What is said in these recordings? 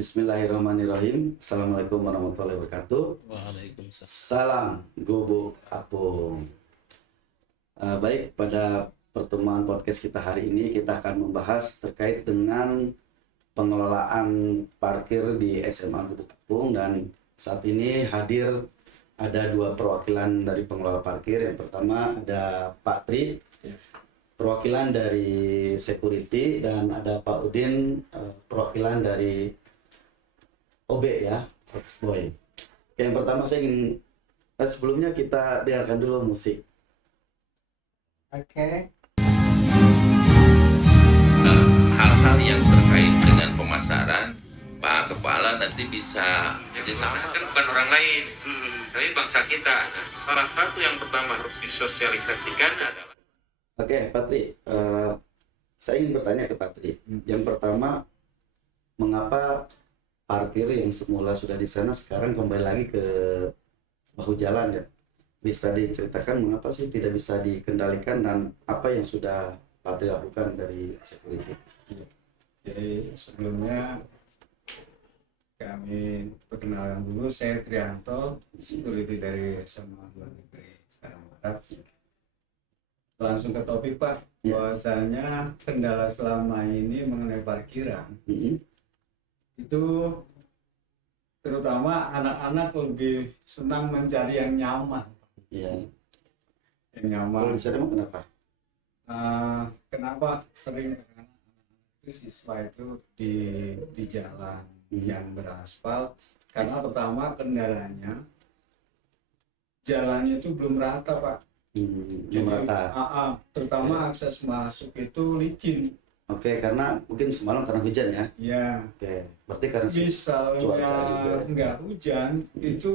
Bismillahirrahmanirrahim. Assalamualaikum warahmatullahi wabarakatuh. Waalaikumsalam. Salam gubuk apung. Baik, pada pertemuan podcast kita hari ini kita akan membahas terkait dengan pengelolaan parkir di SMA Gubuk Apung, dan saat ini hadir ada dua perwakilan dari pengelola parkir. Yang pertama ada Pak Tri, perwakilan dari security, dan ada Pak Udin, perwakilan dari OB ya, Boy. Yang pertama saya ingin sebelumnya kita dengarkan dulu musik. Oke. Hal-hal yang terkait dengan pemasaran, Pak Kepala nanti bisa kerjasama. Kan bukan orang lain, tapi bangsa kita. Nah, salah satu yang pertama harus disosialisasikan adalah. Oke, Pak Tri, saya ingin bertanya ke Pak Tri. Yang pertama, mengapa parkir yang semula sudah di sana sekarang kembali lagi ke bahu jalan ya? Bisa diceritakan mengapa sih tidak bisa dikendalikan dan apa yang sudah Pak Tri lakukan dari security? Jadi sebelumnya kami perkenalan dulu, saya Trianto, security dari SMA 2 Negeri Cikarang Barat. Langsung ke topik Pak, bahwasanya kendala selama ini mengenai parkiran itu terutama anak-anak lebih senang mencari yang nyaman. Iya. Yang nyaman. Kalau di sana emang kenapa? Kenapa sering anak-anak itu siswa itu di jalan yang beraspal? Karena pertama kendalanya jalannya itu belum rata Pak. Belum rata. Terutama akses masuk itu licin. Oke, karena mungkin semalam karena hujan ya? Ya. Oke, berarti karena Misalnya cuaca juga. nggak hujan, itu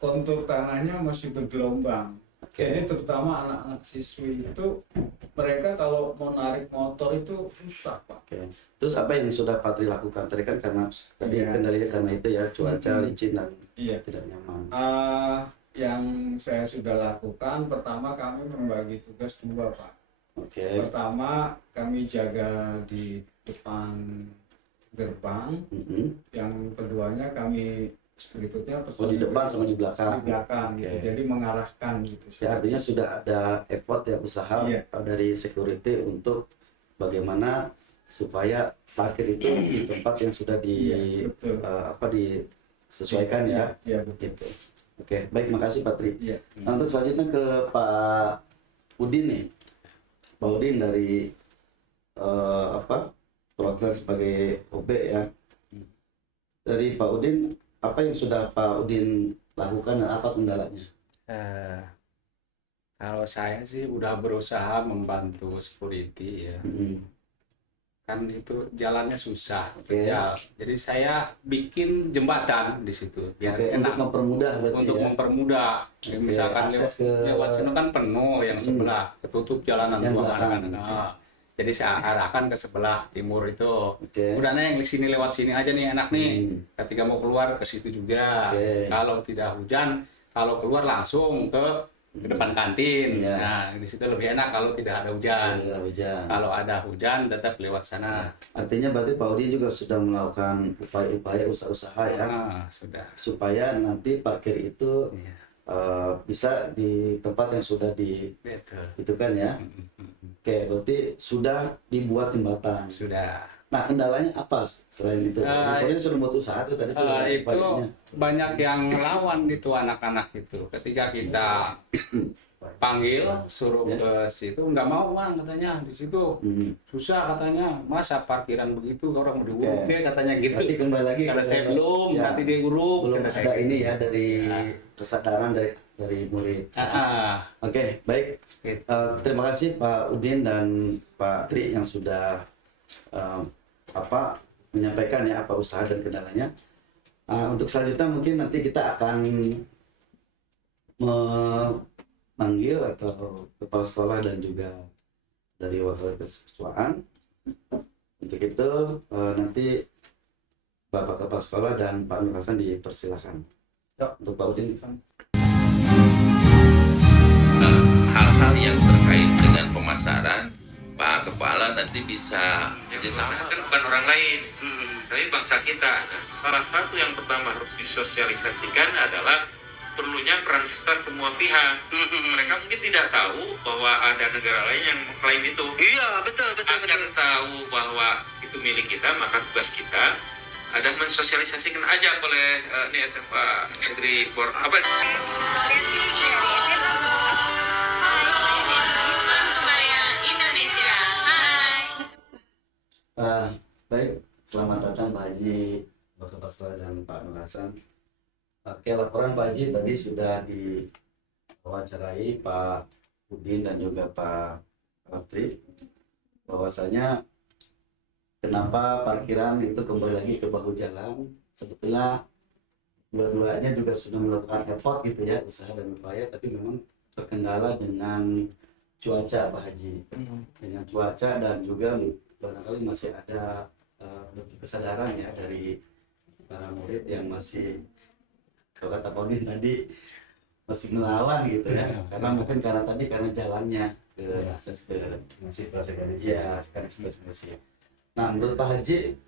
kontur tanahnya masih bergelombang. Jadi terutama anak-anak siswi itu, mereka kalau mau narik motor itu susah Pak. Oke. Terus apa yang sudah Pak Tri lakukan? Tadi kan karena tadi kendalinya karena itu ya, cuaca licin dan tidak nyaman. Yang saya sudah lakukan, pertama kami membagi tugas dua Pak. Oke. Pertama kami jaga di depan gerbang, yang keduanya kami berikutnya di depan sama di belakang. Di belakang, gitu. Jadi mengarahkan gitu. Ya, artinya sudah ada effort ya, usaha dari security untuk bagaimana supaya parkir itu di tempat yang sudah disesuaikan ya. Iya betul. Gitu. Oke, baik, makasih Pak Tri. Iya. Nah, untuk selanjutnya ke Pak Udin nih. Pak Udin dari perwakilan sebagai OB ya. Dari Pak Udin, apa yang sudah Pak Udin lakukan dan apa kendalanya? Kalau saya sih udah berusaha membantu security ya. Kan itu jalannya susah. Ya, jadi saya bikin jembatan di situ biar enak, untuk mempermudah mempermudah. Misalkan lewat sana kan penuh yang sebelah, ketutup jalanan tua anak-anak. Jadi saya arahkan ke sebelah timur itu. Udah yang di sini lewat sini aja nih enak nih. Ketika mau keluar ke situ juga. Kalau tidak hujan, kalau keluar langsung ke depan kantin. Nah, di situ lebih enak kalau tidak ada hujan. Kalau ada hujan tetap lewat sana. Artinya berarti Pak Udin juga sudah melakukan upaya-upaya usaha-usaha ya. Sudah. Supaya nanti parkir itu bisa di tempat yang sudah itu kan ya. Oke, berarti sudah dibuat jembatan. Sudah. Nah, kendalanya apa selain itu? Kemudian sudah buat usaha tuh tadi itu banyak yang lawan itu anak-anak itu. Ketika kita panggil suruh ke situ nggak mau Bang, katanya di situ susah katanya, masa parkiran begitu orang diuruk deh katanya gitu. Berarti kembali lagi karena saya belum nanti diuruk. Belum ada ini ya dari kesadaran dari murid. Oke, baik. Terima kasih Pak Udin dan Pak Tri yang sudah menyampaikan ya apa usaha dan kendalanya. Untuk selanjutnya mungkin nanti kita akan memanggil atau kepala sekolah dan juga dari wakil keketuaan. Untuk itu nanti Bapak Kepala Sekolah dan Pak Nur Hasan dipersilakan. Untuk Pak Udin. Hal-hal yang terkait dengan pemasaran, Pak Kepala nanti bisa kerjasama. Kan bukan orang lain, tapi bangsa kita. Nah, salah satu yang pertama harus disosialisasikan adalah perlunya peran serta semua pihak. Mereka mungkin tidak tahu bahwa ada negara lain yang mengklaim itu. Iya, betul. Agar tahu bahwa itu milik kita, maka tugas kita ada mensosialisasikan aja oleh ini SMA Negeri apa? Baik, selamat datang Pak Haji, Bapak Basra dan Pak Nur Hasan. Oke, laporan Pak Haji tadi sudah diwawancarai Pak Udin dan juga Pak Patri, bahwasanya kenapa parkiran itu kembali lagi ke bahu jalan. Sebetulnya dua-duanya juga sudah melakukan effort gitu ya, usaha dan upaya, tapi memang terkendala dengan cuaca Pak Haji, dengan cuaca dan juga barangkali masih ada kesadaran ya dari para murid yang masih, kalau kata Pak Udin tadi, masih melawan gitu ya, karena mungkin karena jalannya ke akses ke masih ya sekarang masih. Nah, menurut Pak Haji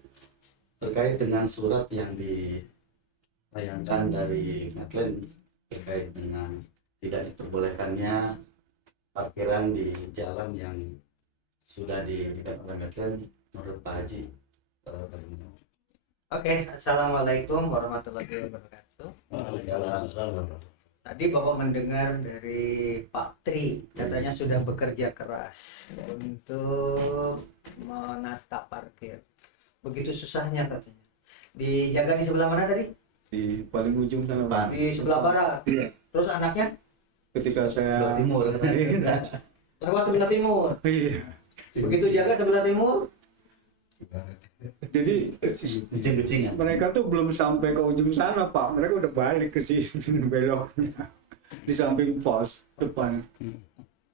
terkait dengan surat yang dilayangkan dari Medland terkait dengan tidak diperbolehkannya parkiran di jalan yang sudah tidak oleh Medland, menurut Pak Haji bagaimana? Oke, assalamualaikum warahmatullahi wabarakatuh. Tadi Bapak mendengar dari Pak Tri, katanya sudah bekerja keras untuk menata parkir. Begitu susahnya katanya. Dijaga di sebelah mana tadi? Di paling ujung sana Pak. Di sebelah barat. Terus anaknya? Ketika saya Sebelah timur. Lewat sebelah timur. iya. Begitu jaga sebelah timur. Jadi Kucing-kucingan. mereka tuh belum sampai ke ujung sana Pak, mereka udah balik ke sini beloknya di samping pos depan.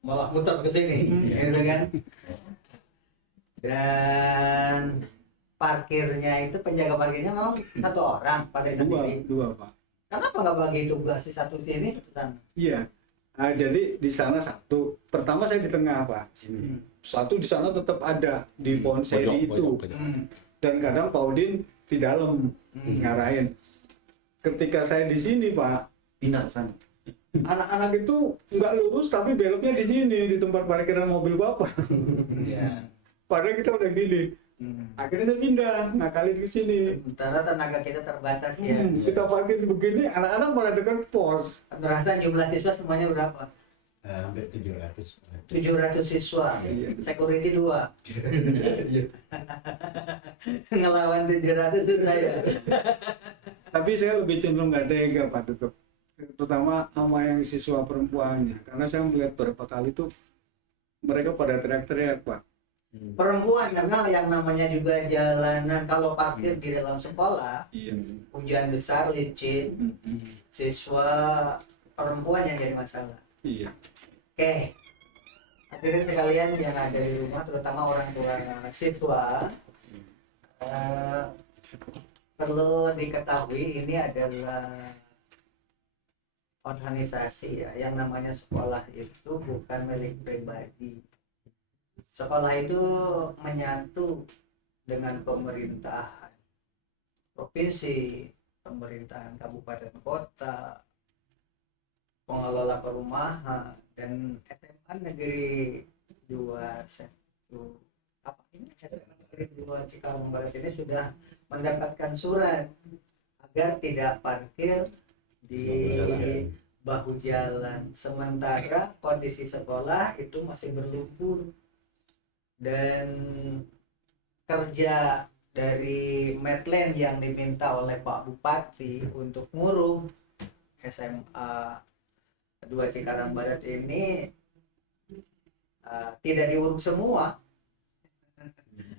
Malah muter ke sini, gitu kan? Dan parkirnya itu, penjaga parkirnya memang satu orang pada sendiri. Dua Pak. Kenapa nggak bagi tugas satu sini satu sana? Iya. Nah, jadi di sana satu. Pertama saya di tengah Pak sini. Satu di sana tetap ada di ponseri itu. Dan kadang Pak Udin di dalam ngarahin. Ketika saya di sini Pak, Pindah ke sana. anak-anak itu nggak lurus tapi beloknya di sini di tempat parkiran mobil Bapak. Iya. Padahal kita udah gini. Akhirnya saya pindah, ngakalin ke sini. Sementara tenaga kita terbatas ya. Kita parkir begini, anak-anak malah dekat pos. Berasa jumlah siswa semuanya berapa? Hampir 700. 700 siswa. Security 2. Ngelawan 700 itu saya. Tapi saya lebih cenderung nggak tega Pak, tetap. Terutama sama yang siswa perempuannya. Karena saya melihat beberapa kali tuh mereka pada teriak-teriak Pak. Perempuan, karena yang namanya juga jalanan, kalau parkir di dalam sekolah, hujan besar, licin, siswa perempuan yang jadi masalah. Iya. Oke, hadirin sekalian yang ada di rumah, terutama orang tua siswa, perlu diketahui ini adalah organisasi ya, yang namanya sekolah itu bukan milik pribadi. Sekolah itu menyatu dengan pemerintahan provinsi, pemerintahan kabupaten kota, pengelola perumahan, dan SMA Negeri 2 SMA Negeri 2 Cikarang Barat ini sudah mendapatkan surat agar tidak parkir di bahu jalan, sementara kondisi sekolah itu masih berlumpur. Dan kerja dari Medland yang diminta oleh Pak Bupati untuk ngurung SMA 2 Cikarang Barat ini tidak diurung semua,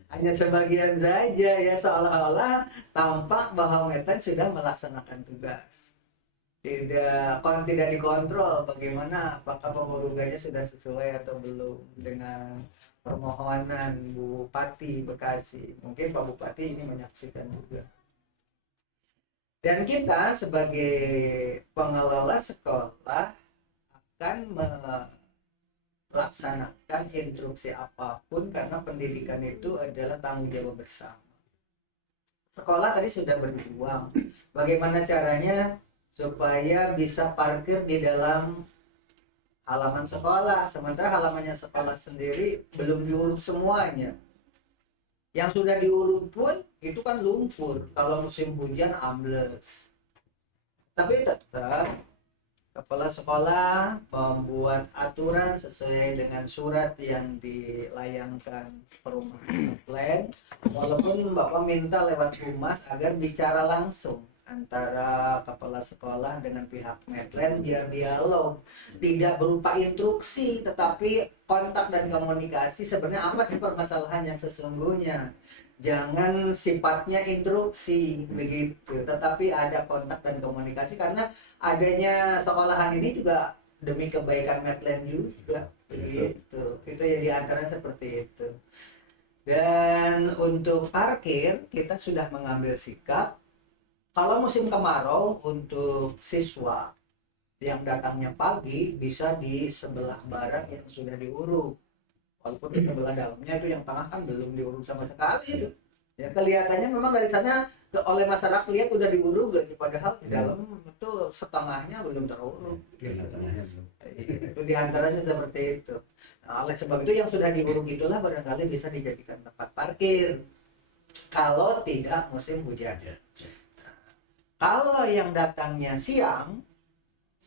hanya sebagian saja ya, seolah-olah tampak bahwa Medland sudah melaksanakan tugas. Tidak dikontrol bagaimana, apakah pemurungannya sudah sesuai atau belum dengan permohonan Bupati Bekasi. Mungkin Pak Bupati ini menyaksikan juga. Dan kita sebagai pengelola sekolah akan melaksanakan instruksi apapun, karena pendidikan itu adalah tanggung jawab bersama. sekolah tadi sudah berjuang bagaimana caranya supaya bisa parkir di dalam halaman sekolah, sementara halamannya sekolah sendiri belum diuruk semuanya. Yang sudah diuruk pun itu kan lumpur, kalau musim hujan ambles. Tapi tetap kepala sekolah membuat aturan sesuai dengan surat yang dilayangkan perumahan plan, walaupun Bapak minta lewat humas agar bicara langsung antara kepala sekolah dengan pihak Medland biar dialog, tidak berupa instruksi tetapi kontak dan komunikasi sebenarnya apa sih permasalahan yang sesungguhnya. Jangan sifatnya instruksi begitu, tetapi ada kontak dan komunikasi karena adanya sekolahan ini juga demi kebaikan Medland juga begitu. Itu ya diantara seperti itu. Dan untuk parkir kita sudah mengambil sikap. Kalau musim kemarau untuk siswa yang datangnya pagi bisa di sebelah barat yang sudah diuruk. Walaupun di sebelah dalamnya itu yang tengah kan belum diuruk sama sekali itu. Ya kelihatannya memang dari sana oleh masyarakat lihat udah diuruk gitu, padahal di dalam itu setengahnya belum teruruk. Gitu. Itu diantaranya seperti itu. Nah, oleh sebab itu yang sudah diuruk itulah barangkali bisa dijadikan tempat parkir kalau tidak musim hujan. Kalau yang datangnya siang,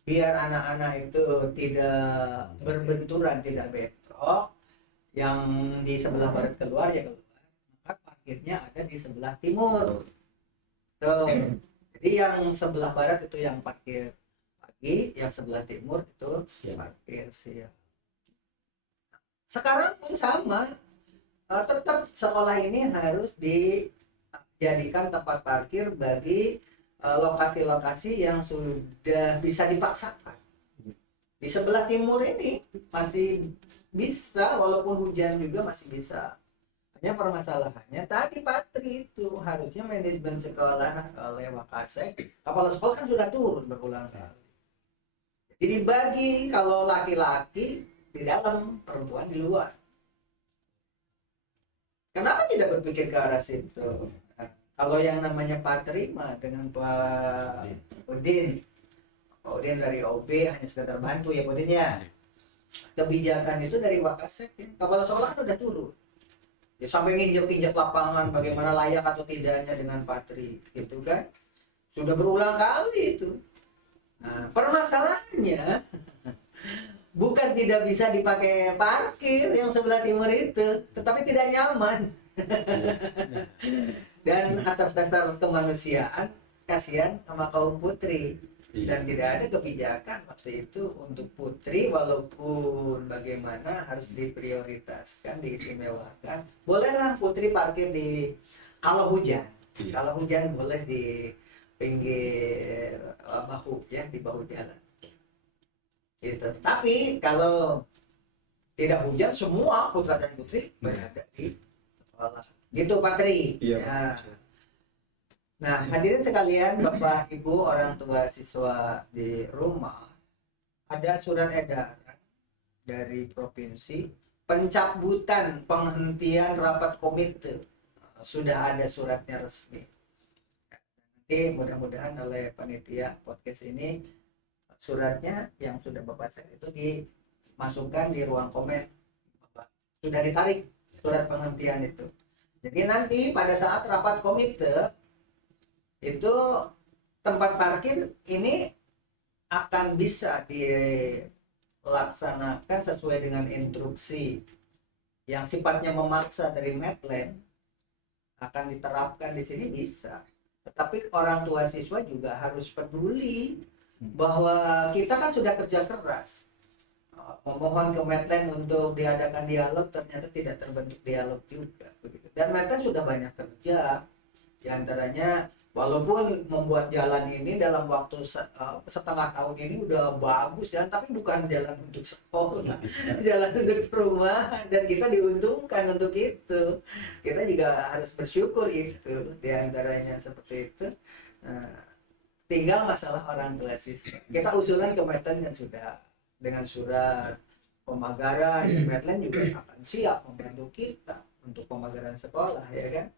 biar anak-anak itu tidak berbenturan, tidak bentrok, yang di sebelah barat keluar ya keluar, maka parkirnya ada di sebelah timur. Tuh. Jadi yang sebelah barat itu yang parkir pagi, yang sebelah timur itu parkir siang. Sekarang pun sama, tetap sekolah ini harus dijadikan tempat parkir bagi lokasi-lokasi yang sudah bisa dipaksakan. Di sebelah timur ini masih bisa, walaupun hujan juga masih bisa. Hanya permasalahannya tadi Patri itu harusnya manajemen sekolah oleh Wakasek, kepala sekolah kan sudah turun berulang kali. Jadi dibagi, kalau laki-laki di dalam, perempuan di luar. Kenapa tidak berpikir ke arah situ? Kalau yang namanya Pak Terima dengan Pak Udin dari OB hanya sekedar bantu ya Pak Udin ya. Kebijakan itu dari Wakasek, ya. Kepala sekolah kan udah turun. Ya sampai nginjek-injek lapangan bagaimana layak atau tidaknya dengan Patri, gitu kan? Sudah berulang kali itu. Nah, permasalahannya bukan tidak bisa dipakai parkir yang sebelah timur itu, tetapi tidak nyaman. Dan atas dasar kemanusiaan kasihan sama kaum putri dan tidak ada kebijakan waktu itu untuk putri, walaupun bagaimana harus diprioritaskan, diistimewakan. Bolehlah putri parkir di kalau hujan boleh di pinggir bahu ya, di bahu jalan gitu. Tapi kalau tidak hujan semua putra dan putri berada di sekolah gitu Pak Tri. Iya. Ya. Nah, hadirin sekalian, Bapak Ibu orang tua siswa di rumah, ada surat edaran dari provinsi pencabutan penghentian rapat komite. Sudah ada suratnya resmi. Nanti mudah-mudahan oleh panitia podcast ini suratnya yang sudah Bapak share itu dimasukkan di ruang komen. Bapak sudah ditarik surat penghentian itu. Jadi nanti pada saat rapat komite itu tempat parkir ini akan bisa dilaksanakan sesuai dengan instruksi yang sifatnya memaksa dari Medland akan diterapkan di sini bisa. Tetapi orang tua siswa juga harus peduli bahwa kita kan sudah kerja keras. Memohon ke Medland untuk diadakan dialog, ternyata tidak terbentuk dialog juga begitu. Dan Medland sudah banyak kerja, diantaranya walaupun membuat jalan ini dalam waktu setengah tahun ini udah bagus ya, tapi bukan jalan untuk sekolah, jalan untuk perumahan, dan kita diuntungkan untuk itu. Kita juga harus bersyukur itu, diantaranya seperti itu. Tinggal masalah orang tua siswa. Kita usulan ke Medland kan sudah dengan surat pemagaran. Medland juga akan siap membantu kita untuk pemagaran sekolah, ya kan.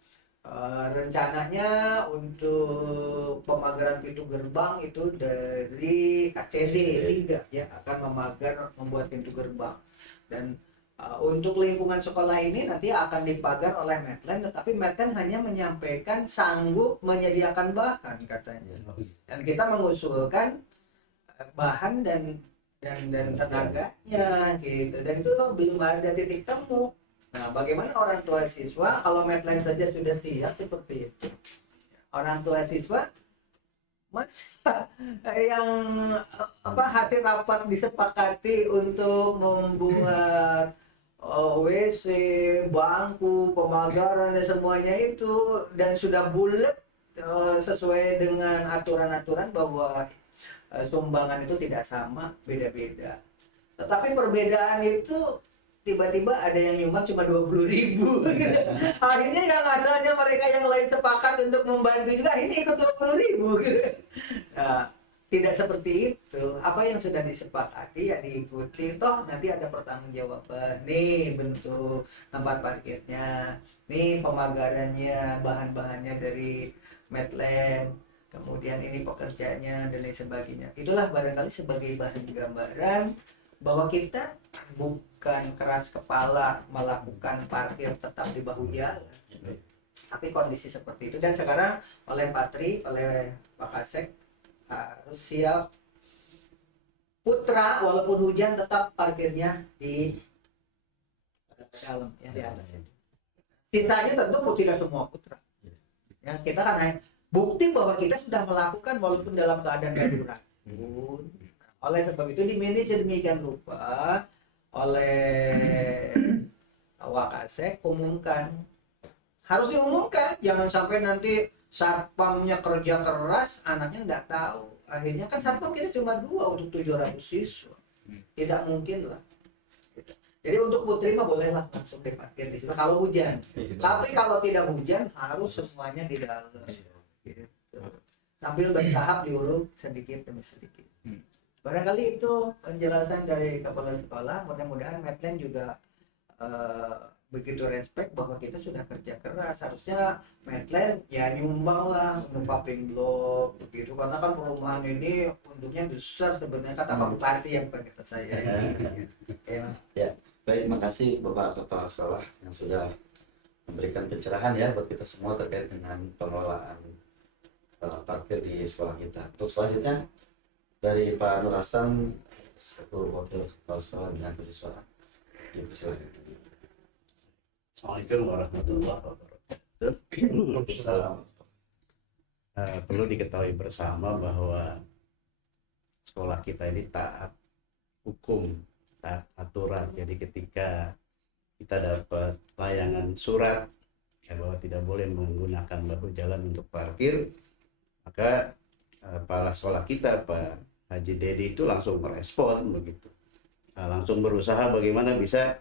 rencananya untuk pemagaran pintu gerbang itu dari KCD 3 ya akan membuat pintu gerbang, dan untuk lingkungan sekolah ini nanti akan dipagar oleh Medland, tetapi Medland hanya menyampaikan sanggup menyediakan bahan katanya, dan kita mengusulkan bahan dan tenaganya gitu, dan itu belum ada titik temu. Nah, bagaimana orang tua siswa kalau Medland saja sudah siap seperti itu? Orang tua siswa masa yang hasil rapat disepakati untuk membuat WC, bangku, pemagaran dan semuanya itu, dan sudah bulat sesuai dengan aturan-aturan bahwa sumbangan itu tidak sama, beda-beda. Tetapi perbedaan itu tiba-tiba ada yang nyumbang cuma 20.000. Akhirnya yang asalnya mereka yang lain sepakat untuk membantu juga ini ikut 20.000. Nah, tidak seperti itu. Apa yang sudah disepakati ya diikuti. Toh nanti ada pertanggungjawaban. Nih bentuk tempat parkirnya, nih pemagarannya, bahan-bahannya dari Medland, kemudian ini pekerjanya dan lain sebagainya. Itulah barangkali sebagai bahan gambaran bahwa kita bukan keras kepala melakukan parkir tetap di bahu jalan, tapi kondisi seperti itu. Dan sekarang oleh Pak Tri, oleh Pak Kasek harus siap putra walaupun hujan tetap parkirnya di dalam ya, di atas. Sisanya tentu tidak semua putra. Ya, kita kan bukti bahwa kita sudah melakukan walaupun dalam keadaan darurat. Oleh sebab itu dimanage demikian rupa oleh Wakasek, harus diumumkan, jangan sampai nanti satpamnya kerja keras anaknya nggak tahu. Akhirnya kan satpam kita cuma 2 untuk 700 siswa, tidak mungkin lah. Jadi untuk putri mah bolehlah langsung diparkir di sini kalau hujan, tapi kalau tidak hujan harus semuanya di dalam gitu. Sambil bertahap diuruk sedikit demi sedikit. Barangkali itu penjelasan dari kepala sekolah. Mudah-mudahan Medland juga begitu respect bahwa kita sudah kerja keras. Harusnya Medland ya nyumbang lah untuk paving block begitu, karena kan perumahan ini untuknya besar sebenarnya, kata Pak Bupati yang bukan kata saya. Ya, baik, makasih Bapak Kepala Sekolah yang sudah memberikan pencerahan ya buat kita semua terkait dengan pengelolaan parkir di sekolah kita. Untuk selanjutnya dari Pak Nur Hasan selaku wakil kepala sekolah dengan kesiswaan. Silakan. Assalamualaikum warahmatullahi wabarakatuh. Salam. Perlu diketahui bersama bahwa sekolah kita ini taat hukum, taat aturan. Jadi ketika kita dapat layangan surat ya bahwa tidak boleh menggunakan bahu jalan untuk parkir, maka kepala sekolah kita Pak Haji Dedi itu langsung merespon begitu, langsung berusaha bagaimana bisa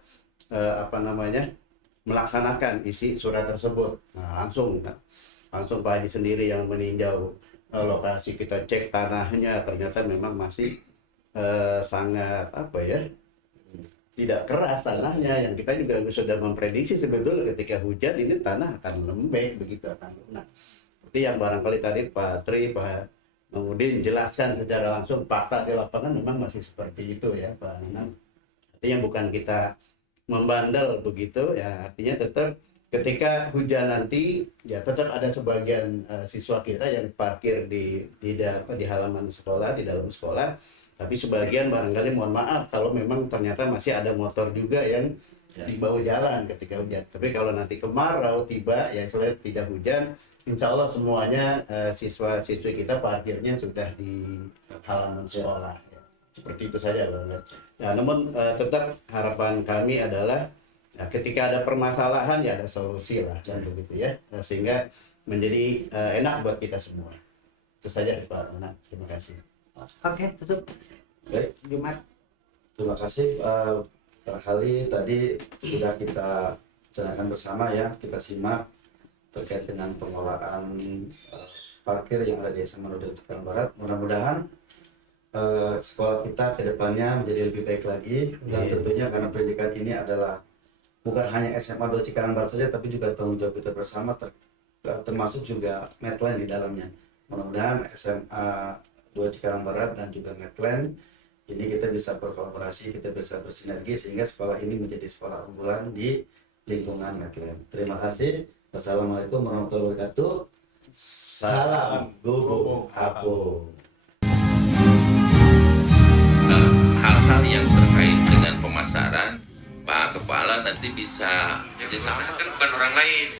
melaksanakan isi surat tersebut. Nah, langsung Pak Haji sendiri yang meninjau lokasi, kita cek tanahnya, ternyata memang masih sangat tidak keras tanahnya, yang kita juga sudah memprediksi sebetulnya ketika hujan ini tanah akan lembek begitu, akan lunak. Seperti yang barangkali tadi Pak Tri, Pak Mengudin jelaskan secara langsung, fakta di lapangan memang masih seperti itu ya Pak Nanang. Artinya bukan kita membandel begitu ya, artinya tetap ketika hujan nanti ya tetap ada sebagian siswa kita yang parkir di halaman sekolah, di dalam sekolah, tapi sebagian barangkali mohon maaf kalau memang ternyata masih ada motor juga yang di bawah jalan ketika hujan. Tapi kalau nanti kemarau tiba ya selain tidak hujan, insya Allah semuanya siswa-siswi kita parkirnya sudah di halaman sekolah. Ya. Seperti itu saja Bang. Nah, namun tetap harapan kami adalah ketika ada permasalahan ya ada solusi lah dan begitu ya, sehingga menjadi enak buat kita semua. Itu saja Pak Nanang. Terima kasih. Oke, tutup. Baik, Jumat. terima kasih. Barangkali tadi sudah kita bicarakan bersama ya, kita simak terkait dengan pengelolaan parkir yang ada di SMA 2 Cikarang Barat. Mudah-mudahan sekolah kita ke depannya menjadi lebih baik lagi, dan tentunya karena pendidikan ini adalah bukan hanya SMA 2 Cikarang Barat saja, tapi juga tanggung jawab kita bersama termasuk juga Medland di dalamnya. Mudah-mudahan SMA 2 Cikarang Barat dan juga Medland ini kita bisa berkolaborasi, kita bisa bersinergi sehingga sekolah ini menjadi sekolah unggulan di lingkungan Medland. Terima kasih. Wassalamualaikum warahmatullahi wabarakatuh. Salam Gubuk Apung. Hal-hal yang terkait dengan pemasaran, Pak Kepala nanti bisa kerjasama. Kan bukan orang lain.